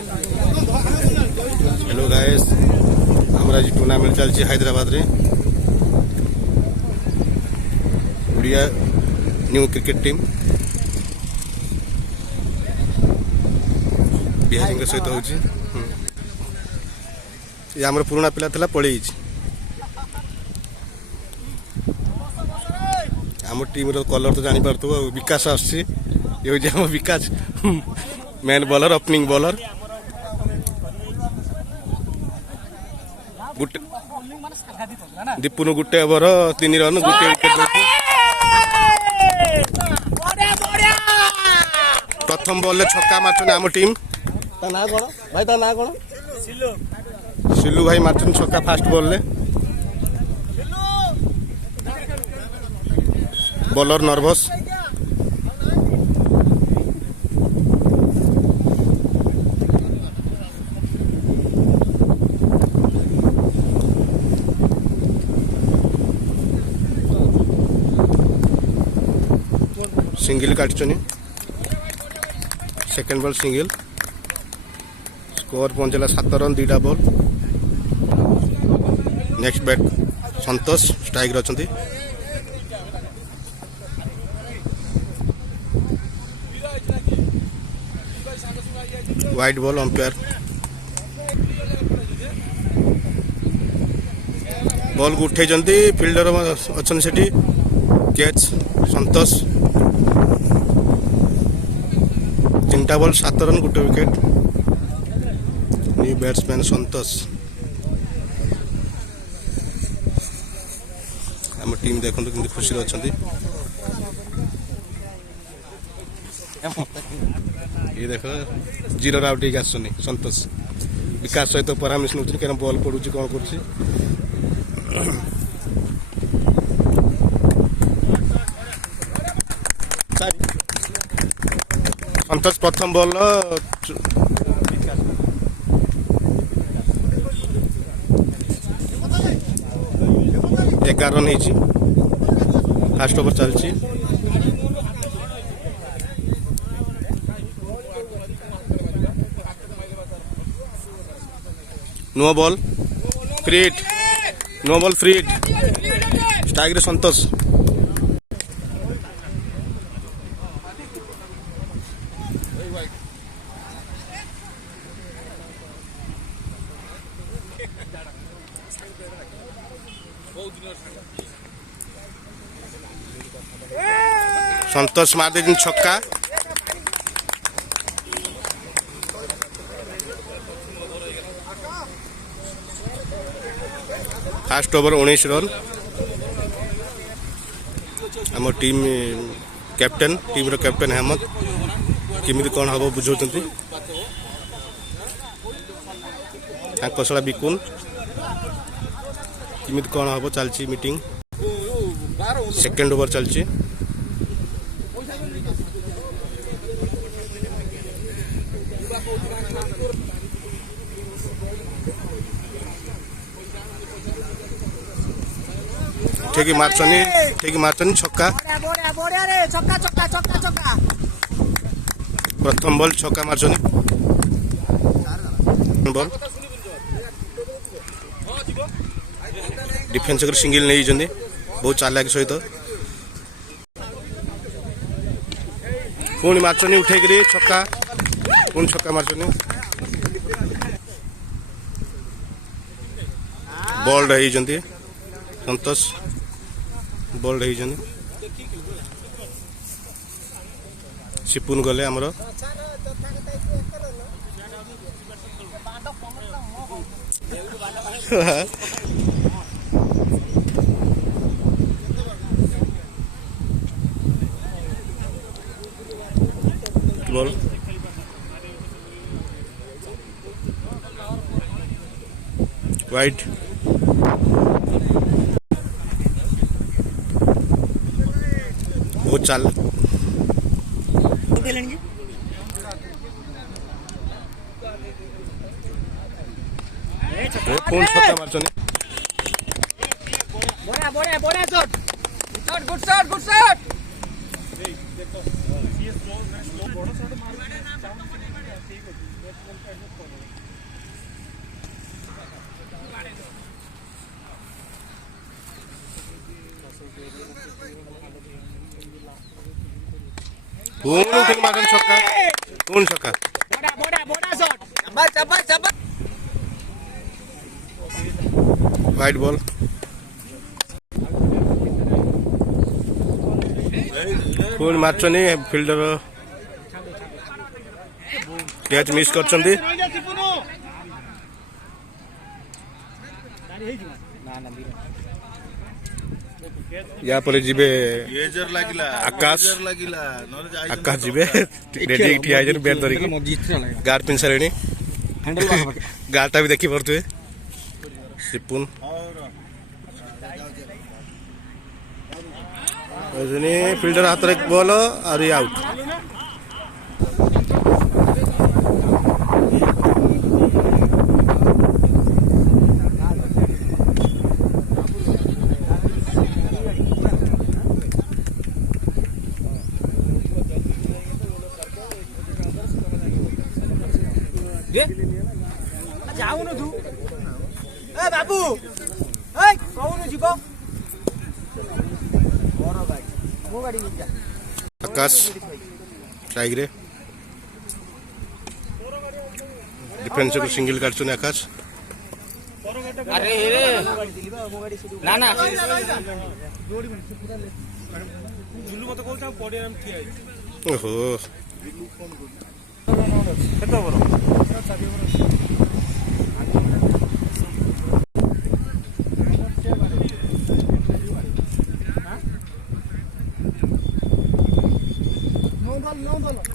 Hello guys, हमारा जी tournament चलती हैदराबाद रे Odia new cricket team Bihari सहित होची। ये आमर पुराना पिला थला पळेई आम टीम रो कलर तो जानी पारतो विकास आसी ये जे हम विकास मैन बॉलर ओपनिंग बॉलर गुट दीपुन गुटे ओवर 3 रन गुटे विकेट प्रथम बॉल छक्का मारछन आम टीम ता ना कोन भाई ता ना कोन सिल्लू भाई मारछन छक्का फास्ट बॉल ले बॉलर नर्वस सिंगल काटछनी सेकंड बॉल सिंगल स्कोर पहुंचला 7 run 2 ball. Next bat Santosh strike रचंती वाइड बॉल अंपायर बॉल को उठे फिल्डर अच्छा से कैच संतोष 3टा बॉल 7 रन गोटे विकेट। न्यू बैट्समैन संतोष आम टीम देखो कि खुशी अच्छा ये देख 0 आउट आसुनी संतोष विकास सहित परामर्श नौ क्या बॉल पड़ू कौन कर संतोष प्रथम बॉल 11 रन फास्ट ओवर चलती नो बॉल फ्रीड स्ट्राइक रे संतोष संतोष मार दे छक्का फास्ट ओवर 19 रन। आम टीम कैप्टेन टीम रो कैप्टेन हेमंत किमिति कौन हम बुझाऊँ कौशला बिकुन किमिति कौन हम चलची मीटिंग सेकेंड ओवर चलची ठीक मारचनी छक्का प्रथम बॉल छक्का मारचनी बॉल डिफेंस सिंगल नहीं बहुत चालाक सहित पुणी मारचनी उठे छक्का पुणी छक्का मारचनी बॉल रही संतोष बॉल रही सिपुन गले आमर बॉल वाइड बहुत चाल कौन छक्का मारछनी बड़ा शॉट गुड शॉट ପୁଣି ଠିକ ମାରନ୍ ଛକା ପୁଣି ଛକା ହ୍ୱାଇଟ୍ ବଲ୍ ପୁଣି ମାରୁଛନ୍ତି ଫିଲ୍ଡର କ୍ୟାଚ୍ ମିସ୍ କରିଛନ୍ତି या पर जीवे आकाश आकाश जीवे रेडी ठिया है बैट धरिक गार्ड पिन सारे गार्डटा भी देखी पड़े सिपुन फिल्डर हाथ एक बॉल और आउट जाऊनु तू ए बाबू ए कहूनु जीव मो गाड़ी जा आकाश स्ट्राइक रे डिफेंस को सिंगल काटछन आकाश अरे रे ना ना झुल्लू मत कोन पड़े हम ठिया ओहो केतो बरो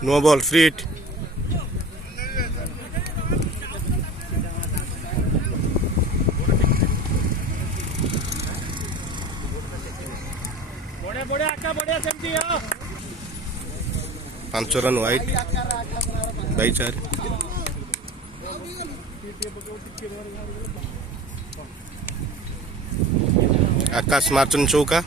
नो बॉल फ्री हिट बड़े आका बड़े सेमती हो 5 रन वाइट बाई 4 आकाश मार्चन चौका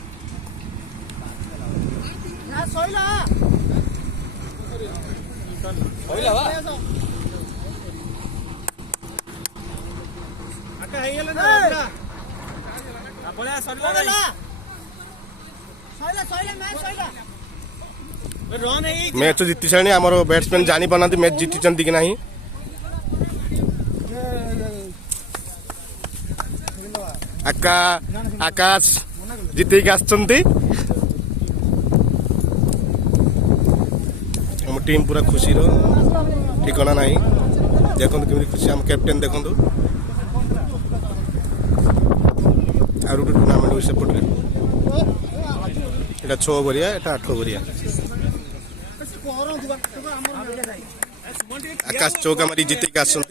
मैच जीति सारे आम बैट्समैन जानी पाना मैच जीति कि नहीं आकाश जीत आम टीम पूरा खुशी ठिकाना ना देखो केमी खुशी आम कैप्टेन देखो आर गोटे टूर्णामेंट सेपटे এটা 6 ওভারিয়া এটা 8 ওভারিয়া আকাশ চৌকা মারি জিতে আসছেন